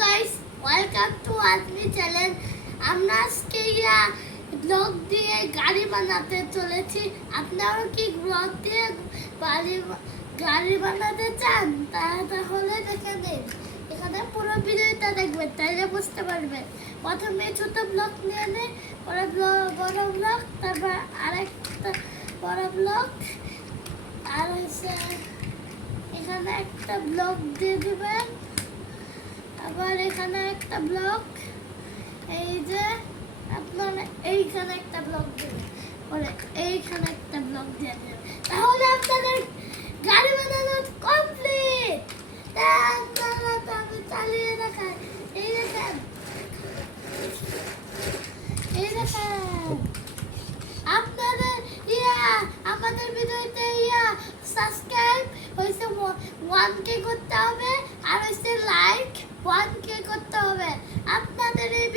Guys, welcome to Azmi channel. আমরা আজকে blog দিয়ে গাড়ি বানাতে চলেছি। আপনারাও কি ব্লগ দিয়ে গাড়ি বানাতে চান? তাহলে দেখে নিন, এখানে পুরো ভিডিওটা দেখবেন, তাইলে বুঝতে পারবেন। প্রথমে ছোট ব্লগ নিয়ে নেই, পরে বড় ব্লগ, তারপর আরেকটা বড় ব্লগ, আর এখানে একটা ব্লগ দিয়ে দিবেন। আবার এখানে একটা ব্লক, এই যে আপনারা এইখানে একটা ব্লক দেবেন, পরে এইখানে একটা ব্লক দিয়ে দেবেন, তাহলে আপনাদের গাড়ি বানানো কমপ্লিট। আপনারা তো আমি চালিয়ে দেখাই, এই দেখেন, এই দেখেন। আপনাদের আমাদের ভিডিওতে সাবস্ক্রাইব হয়েছে 1K করতে হবে, আর হচ্ছে লাইক 1K করতে হবে। আপনাদের এই